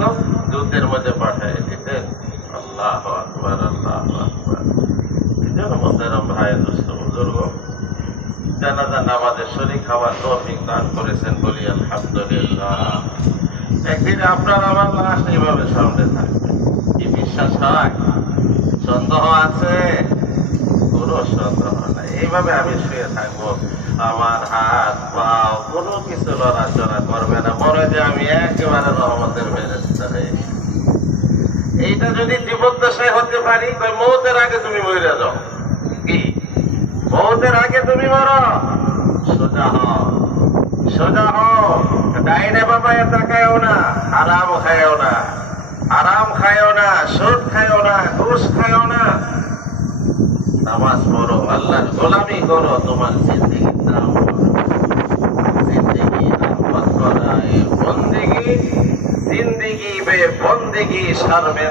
একদম দুধের মধ্যে পাঠিয়ে দিতেন। আল্লাহু আকবার, আল্লাহু আকবার। এজন্য মোহতারাম ভাই, দুস্থ বুজুর্গ, জানাজা নামাজের শরীক হওয়ার তৌফিক দান করেছেন বলি আলহামদুলিল্লাহ। একদিন আপনার আমার লাশ এইভাবে সামনে থাকবে, কি বিশ্বাস হয়? সন্দেহ আছে? কোনো সন্দেহ নাই। এইভাবে আমি শুয়ে থাকবো, আমার হাত পাও কোনো কিছু লড়াচড়া করবে না, মনে যে আমি একেবারে রহমতের ফেরেশতা হয়ে। এইটা যদি জীবদ্দশায় হতে পারি, মৌতের আগে তুমি মরে যাও। কি মৌতের আগে তুমি মরো? সোজা হও, সোজা হও, ডাইনে বাবায় তাকায়ও না, আরাম খায়ও না, আরাম খায়ও না, সুদ খায়ও না, ঘুষ খায়ও না। নামাজ পড়ো, আল্লাহর গোলামি করো, তোমার জিন্দেগি দাম জিন্দেগি আহমদ করা বন্দেগি, জিন্দেগি বে বন্দেগি সারবে।